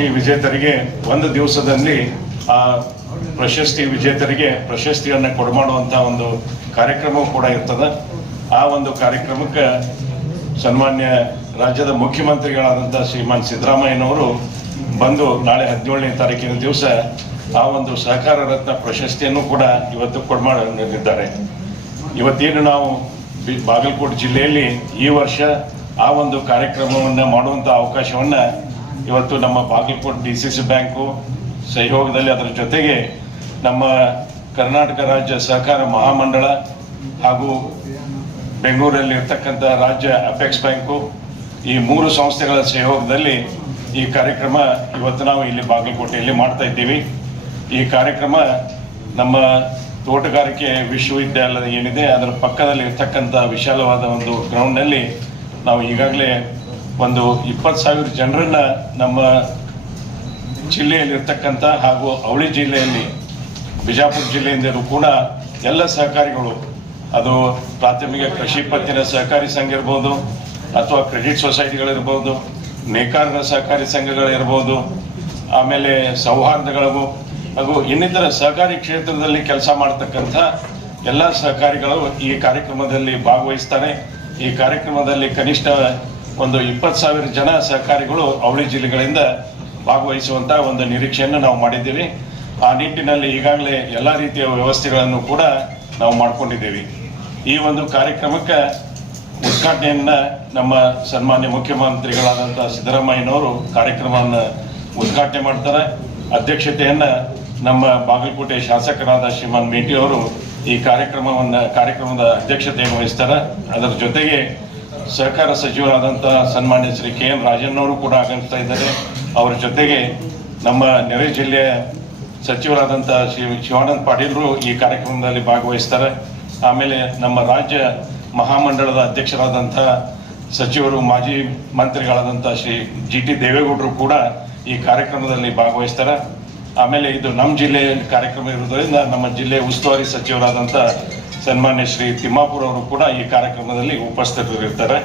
ವಿಜೇತರಿಗೆ ಒಂದು ದಿವಸದಲ್ಲಿ ಆ ಪ್ರಶಸ್ತಿ ವಿಜೇತರಿಗೆ ಪ್ರಶಸ್ತಿಯನ್ನು ಕೊಡಮಾಡುವಂಥ ಒಂದು ಕಾರ್ಯಕ್ರಮ ಕೂಡ ಇರ್ತದೆ. ಆ ಒಂದು ಕಾರ್ಯಕ್ರಮಕ್ಕೆ ಸನ್ಮಾನ್ಯ ರಾಜ್ಯದ ಮುಖ್ಯಮಂತ್ರಿಗಳಾದಂಥ ಶ್ರೀಮಾನ್ ಸಿದ್ದರಾಮಯ್ಯನವರು ಬಂದು ನಾಳೆ ಹದಿನೇಳನೇ ತಾರೀಕಿನ ದಿವಸ ಆ ಒಂದು ಸಹಕಾರ ರತ್ನ ಪ್ರಶಸ್ತಿಯನ್ನು ಕೂಡ ಇವತ್ತು ಕೊಡಮಾಡಿದ್ದಾರೆ ಇವತ್ತೇನು ನಾವು ಬಾಗಲಕೋಟೆ ಜಿಲ್ಲೆಯಲ್ಲಿ ಈ ವರ್ಷ ಆ ಒಂದು ಕಾರ್ಯಕ್ರಮವನ್ನು ಮಾಡುವಂಥ ಅವಕಾಶವನ್ನು ಇವತ್ತು ನಮ್ಮ Bagalkote D C C bank ಸಹಯೋಗದಲ್ಲಿ ಅದರ ಜೊತೆಗೆ ನಮ್ಮ ಕರ್ನಾಟಕ ರಾಜ್ಯ ಸಹಕಾರ ಮಹಾಮಂಡಳ ಹಾಗೂ ಬೆಂಗಳೂರಲ್ಲಿ ಇರ್ತಕ್ಕಂಥ ರಾಜ್ಯ ಅಪೆಕ್ಸ್ ಬ್ಯಾಂಕು ಈ ಮೂರು ಸಂಸ್ಥೆಗಳ ಸಹಯೋಗದಲ್ಲಿ ಈ ಕಾರ್ಯಕ್ರಮ ಇವತ್ತು ನಾವು ಇಲ್ಲಿ ಬಾಗಲಕೋಟೆಯಲ್ಲಿ ಮಾಡ್ತಾ ಇದ್ದೀವಿ. ಈ ಕಾರ್ಯಕ್ರಮ ನಮ್ಮ ತೋಟಗಾರಿಕೆ ವಿಶ್ವವಿದ್ಯಾಲಯ ಏನಿದೆ, ಅದರ ಪಕ್ಕದಲ್ಲಿ ಇರ್ತಕ್ಕಂಥ ವಿಶಾಲವಾದ ಒಂದು ಗ್ರೌಂಡ್ನಲ್ಲಿ ನಾವು ಈಗಾಗಲೇ ಒಂದು ಇಪ್ಪತ್ತು ಸಾವಿರ ಜನರನ್ನ ನಮ್ಮ ಜಿಲ್ಲೆಯಲ್ಲಿರ್ತಕ್ಕಂಥ ಹಾಗೂ ಅವಳಿ ಜಿಲ್ಲೆಯಲ್ಲಿ, ಬಿಜಾಪುರ ಜಿಲ್ಲೆಯಿಂದಲೂ ಕೂಡ ಎಲ್ಲ ಸಹಕಾರಿಗಳು, ಅದು ಪ್ರಾಥಮಿಕ ಕೃಷಿ ಪತ್ತಿನ ಸಹಕಾರಿ ಸಂಘ ಇರ್ಬೋದು, ಅಥವಾ ಕ್ರೆಡಿಟ್ ಸೊಸೈಟಿಗಳಿರ್ಬೋದು ನೇಕಾರರ ಸಹಕಾರಿ ಸಂಘಗಳಿರ್ಬೋದು ಆಮೇಲೆ ಸೌಹಾರ್ದಗಳಿಗೂ, ಹಾಗೂ ಇನ್ನಿತರ ಸಹಕಾರಿ ಕ್ಷೇತ್ರದಲ್ಲಿ ಕೆಲಸ ಮಾಡ್ತಕ್ಕಂಥ ಎಲ್ಲ ಸಹಕಾರಿಗಳು ಈ ಕಾರ್ಯಕ್ರಮದಲ್ಲಿ ಭಾಗವಹಿಸ್ತಾರೆ. ಈ ಕಾರ್ಯಕ್ರಮದಲ್ಲಿ ಕನಿಷ್ಠ ಒಂದು ಇಪ್ಪತ್ತು ಸಾವಿರ ಜನ ಸಹಕಾರಿಗಳು ಅವಳಿ ಜಿಲ್ಲೆಗಳಿಂದ ಭಾಗವಹಿಸುವಂತ ಒಂದು ನಿರೀಕ್ಷೆಯನ್ನು ನಾವು ಮಾಡಿದ್ದೀವಿ. ಆ ನಿಟ್ಟಿನಲ್ಲಿ ಈಗಾಗಲೇ ಎಲ್ಲ ರೀತಿಯ ವ್ಯವಸ್ಥೆಗಳನ್ನು ಕೂಡ ನಾವು ಮಾಡಿಕೊಂಡಿದ್ದೀವಿ. ಈ ಒಂದು ಕಾರ್ಯಕ್ರಮಕ್ಕೆ ಉದ್ಘಾಟನೆಯನ್ನ ನಮ್ಮ ಸನ್ಮಾನ್ಯ ಮುಖ್ಯಮಂತ್ರಿಗಳಾದಂಥ ಸಿದ್ದರಾಮಯ್ಯನವರು ಕಾರ್ಯಕ್ರಮವನ್ನು ಉದ್ಘಾಟನೆ ಮಾಡ್ತಾರೆ. ಅಧ್ಯಕ್ಷತೆಯನ್ನು ನಮ್ಮ ಬಾಗಲಕೋಟೆ ಶಾಸಕರಾದ ಶ್ರೀಮಾನ್ ಮೇಟಿ ಅವರು ಈ ಕಾರ್ಯಕ್ರಮವನ್ನು ಕಾರ್ಯಕ್ರಮದ ಅಧ್ಯಕ್ಷತೆಯನ್ನು ವಹಿಸ್ತಾರೆ. ಅದರ ಜೊತೆಗೆ ಸಹಕಾರ ಸಚಿವರಾದಂಥ ಸನ್ಮಾನ್ಯ ಶ್ರೀ ಕೆ ಎನ್ ರಾಜಣ್ಣವರು ಕೂಡ ಆಗಮಿಸ್ತಾ ಇದ್ದಾರೆ. ಅವರ ಜೊತೆಗೆ ನಮ್ಮ ನೆರೆ ಜಿಲ್ಲೆಯ ಸಚಿವರಾದಂಥ ಶ್ರೀ ಶಿವಾನಂದ್ ಪಾಟೀಲ್ರು ಈ ಕಾರ್ಯಕ್ರಮದಲ್ಲಿ ಭಾಗವಹಿಸ್ತಾರೆ. ಆಮೇಲೆ ನಮ್ಮ ರಾಜ್ಯ ಮಹಾಮಂಡಳದ ಅಧ್ಯಕ್ಷರಾದಂಥ ಸಚಿವರು, ಮಾಜಿ ಮಂತ್ರಿಗಳಾದಂಥ ಶ್ರೀ ಜಿ ಟಿ ದೇವೇಗೌಡರು ಕೂಡ ಈ ಕಾರ್ಯಕ್ರಮದಲ್ಲಿ ಭಾಗವಹಿಸ್ತಾರೆ. ಆಮೇಲೆ ಇದು ನಮ್ಮ ಜಿಲ್ಲೆಯಲ್ಲಿ ಕಾರ್ಯಕ್ರಮ ಇರುವುದರಿಂದ ನಮ್ಮ ಜಿಲ್ಲೆಯ ಉಸ್ತುವಾರಿ ಸಚಿವರಾದಂಥ ಸನ್ಮಾನ್ಯ ಶ್ರೀ ತಿಮ್ಮಾಪುರ ಅವರು ಕೂಡ ಈ ಕಾರ್ಯಕ್ರಮದಲ್ಲಿ ಉಪಸ್ಥಿತರಿರ್ತಾರೆ.